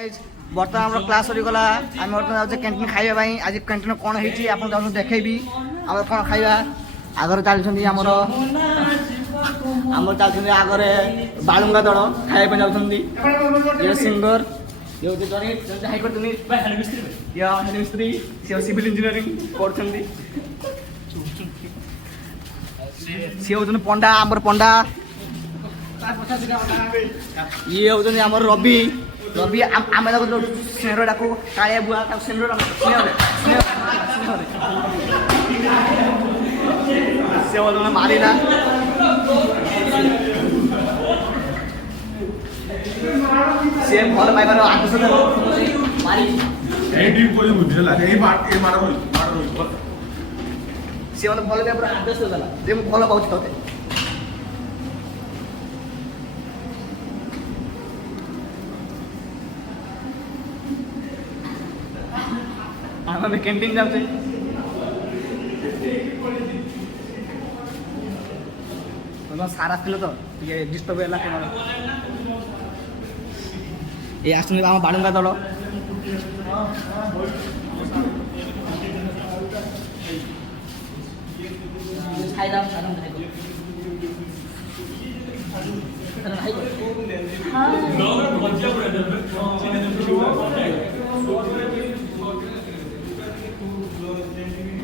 बर्तमान आम क्लास सरीगला आम बर्तमान कैंटीन खाइबा आज कैंटीन कौन होती आप देखी आम कौन खाइबा आगर चलती आमर चलते आगे बालुंगा दल खाइबा जाऊँगी ये सिंगर ये मिस्त्री सी सिविल इंजीनियरिंग कर सी हूँ पंडा आमर पंडा ये हूँ आमर रवि रवि आम स्नेह डाकू कालिया बुआ स्नेह स्नेह मारिला से भल पाइबार आदेश मारी सी मतलब भल पाइबार आदेश देला जे मु भल पाउछ तते आम कैंटीन जाऊे सारा आसते तो ये डिस्टर्ब है ये आस बालुंगा दल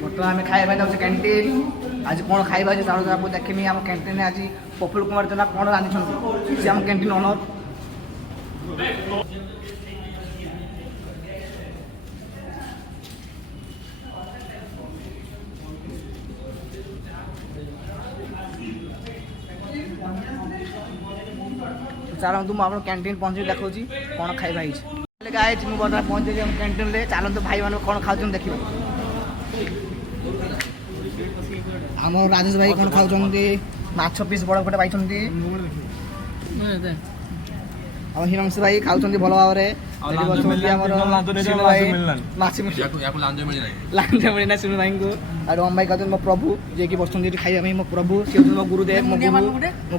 बर्तमान आम खाइबा जाऊँ कैंटीन आज कौन खाइबा आपको देखमी आम कैंटीन आज प्रफुल्ल कुमार जेना कौन रांधि सी आम कैंटीन ओनर चलतु मुझे कैंटीन पहुँच देखा कौन खाइबा गाइज मुझे बर्तमान पहुँचे कैंटीन में चलतु भाई मान कौन खाऊँ देखा आम राजेश भाई कौन खाऊँ माछ पीस बड़ गोटे पाई हिमांशु भाई खाऊँ भल भाव लांज मिलना सुनु भाई को और ओम भाई कहते मो प्रभु जे कि बस खाइबा मो प्रभु सी मो गुरुदेव मो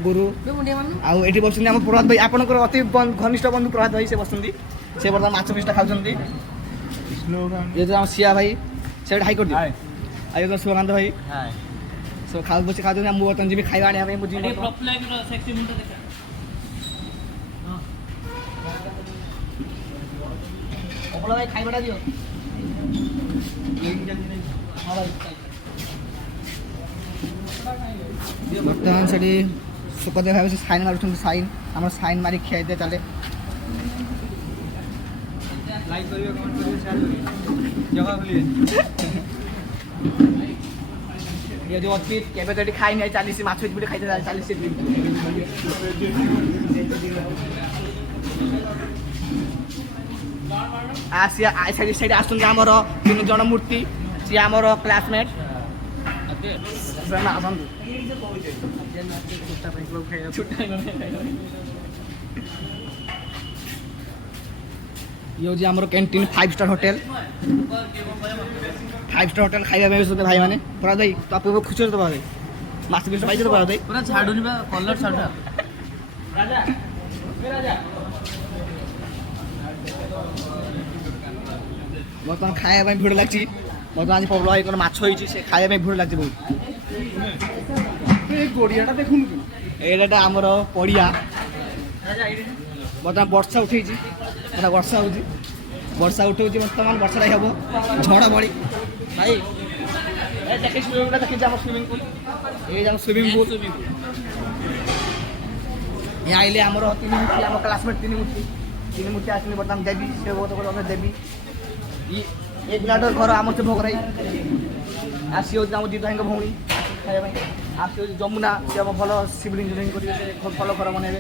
गुरु आठी बस प्रभात भाई आपंकर अति घनिष्ठ बंधु प्रभात भाई से बस से बर्तमान माछ पीसटा खाऊँ ये जो सिया भाई से हाई कर दिए शिवकांत भाई सो खाऊ बस खाऊ मुझे बर्तमान जी खाइबा आने मुझे भाई खाइबाटा दियो बर्तमान से सुखदेव भाई साइन मार साइन आम साइन मारी खाई चले ये जो अतीत के खाई चली माछ खाई चली साइड आसुन आमर 3 जन मूर्ति सी आमर क्लासमेट ये हूँ आमर कैंटीन 5 स्टार होटेल खाइबा भाई मैंने प्रभात भाई तो आप खुशी तो भाई माछ पीस पाई प्रभात भाई पूरा छाड़ुनी कलर छाड़ा बर्तमान खाया भिड़ लगी बर्तमान आज प्रबल भाई माछ से खाया भिड़ लगी बहुत एटा आमर पड़िया बर्तमान वर्षा उठे वर्षा हो वर्षा उठे बर्तमान वर्षा हम झड़ बड़ी भाई देखिए स्विमिंग पूल ये स्विमिंग पूल ये आइले आमर 3 मूर्ति आम क्लासमेट 3 मूर्ति आसने बर्तमान देवी से बहुत देवी ये बिराटर घर आम से भोगराई आसी हूँ आम जीत भाई भौणी खाइबा आसी हूँ जमुना सी आम भल सिविल इंजीनियरिंग करेंगे भल घर बनइबे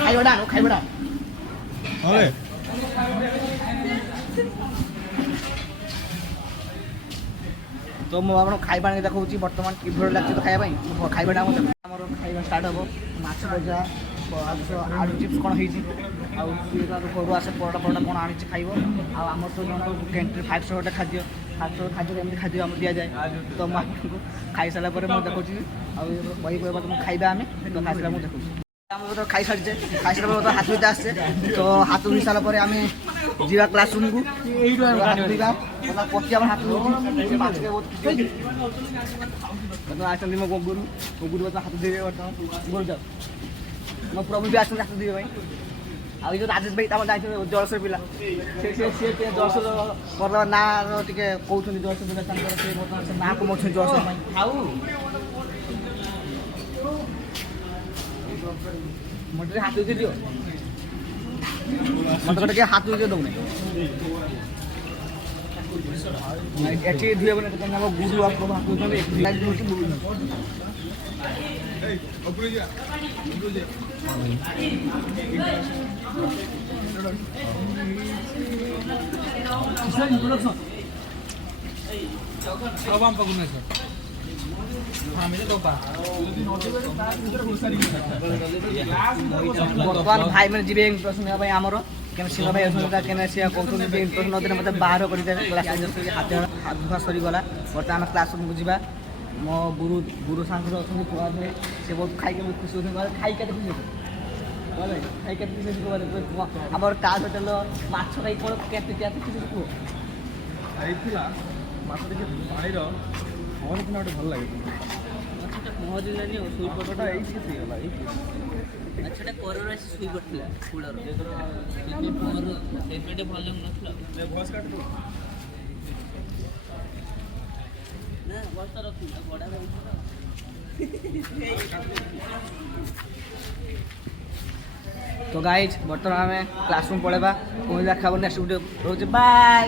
खाइबाटा तो मुझे खाइबा देखा बर्तमान कि भीड़ लगे तो खाइबा खाइबाटा खाइबा स्टार्ट हम माछ भजा आलू चिप्स कौन हो घर आसे परोटा परोटा कौन आनी खाइब आम तो कैंटीन 5 स्टार खाद्य ଖାଦ୍ୟ ଏମିତି ଖାଦ୍ୟ ଆମକୁ ଦିଆଯାଏ। ତ ମୁଁ ଆପଣଙ୍କୁ ଖାଇସାରିଲା ପରେ ମୁଁ ଦେଖୁଛି ଆଉ ବହି ପଢ଼ିବା ତୁମକୁ ଖାଇବା ଆମେ ତ ଖାଇସାରିଲା ମୁଁ ଦେଖୁଛି ଆମର ତ ଖାଇସାରିଛେ ଖାଇସାରିଲା ପରେ ତ ହାତ ଧୋଇତେ ଆସିଛେ ତ ହାତ ଧୋଇ ସାରିଲା ପରେ ଆମେ ଯିବା କ୍ଲାସ୍ ରୁମ୍କୁ ହାତ ଧୋଇବା ପଚି ଆମର ହାତ ଧୋଉଛି ଆସିଛନ୍ତି ମୋ ଗୁରୁ ବର୍ତ୍ତମାନ ହାତ ଧୋଇବେ ବର୍ତ୍ତମାନ ଗୁରୁ ଯାଉ ମୋ ପ୍ରଭୁ ବି ଆସିଛନ୍ତି ହାତ ଧୋଇବା ପାଇଁ। ଆଉ ଯେଉଁ ରାଜେଶ ଭାଇ ତାଙ୍କର ଯାଇଛନ୍ତି ଜଳସର ପିଲା ସିଏ ଜଳସର ବର୍ତ୍ତମାନ ନାଁର ଟିକେ କହୁଛନ୍ତି ଜଳସର ପିଲା ତାଙ୍କର ସେ ବର୍ତ୍ତମାନ ସେ ନାଁ କମାଉଛନ୍ତି ଜଳସର ପାଇଁ। ଆଉ ମୋତେ ଟିକେ ହାତ ଧୋଇ ଦିଅ ମୋତେ ଟିକେ ହାତ ଧୋଇ ଦେଉନି ଏଠି ଧୋଇବ ନା ଆମ ଗୁରୁ ଆଉ ପ୍ରଭୁ ହାତ ଧୋଉଛନ୍ତି ବର୍ତ୍ତମାନ ଭାଇମାନେ ଯିବେ ଇମ୍ପ୍ରେସନ୍ ହେବା ପାଇଁ ଆମର କେମିତି ସିଂହ ଭାଇ ଅଛନ୍ତି କେମିତି ସିଏ କହୁଛନ୍ତି ଯେ ଇମ୍ପ୍ରେସନ୍ ନଦେଲେ ମୋତେ ବାହାର କରିଦେବେ ହାତ ଧୁଆ ସରିଗଲା। ବର୍ତ୍ତମାନ ଆମେ କ୍ଲାସ୍ ରୁମ୍କୁ ଯିବା। ମୋ ଗୁରୁ ସାଙ୍ଗରେ ଅଛନ୍ତି ପ୍ରଭାତ ଭାଇ ସେ ବହୁତ ଖାଇକି ବହୁତ ଖୁସି ହେଉଛନ୍ତି ଖାଇକି ଖୁସି ହେଉଛନ୍ତି ଖାଇକି ଖୁସି ଆମର କାଜ ହୋଟେଲ ମାଛ ଖାଇ କ'ଣ କେତେ ଖୁସି କୁହ ଖାଇଥିଲା ମାଛ ଟିକେ ପାଣିର ପହଁରିଥିଲା ଗୋଟେ ଭଲ ଲାଗେ ପହଁରିଲାନି ଆଉ ମାଛଟା ଏଇଠି ହେଇଗଲା ଏଇଠି ମାଛଟା କରରେ ଆସି ଶୋଇ ପଡ଼ିଥିଲା କୂଳର ପହଁରୁଥିଲା ସେଇପଟେ ଭଲ ଲାଗୁନଥିଲା ଭଏସ୍ କାଟିଦେବୁ ନା ବର୍ଷ ରଖିଲା ବଡ଼ା ତ ଗାଇଜ୍ ବର୍ତ୍ତମାନ ଆମେ କ୍ଲାସ୍ ରୁମ୍ ପଳେଇବା ପୁଣି ଦେଖା ହେବ ନେକ୍ସଟ ଭିଡ଼ିଓ ରହୁଛି ବାଏ।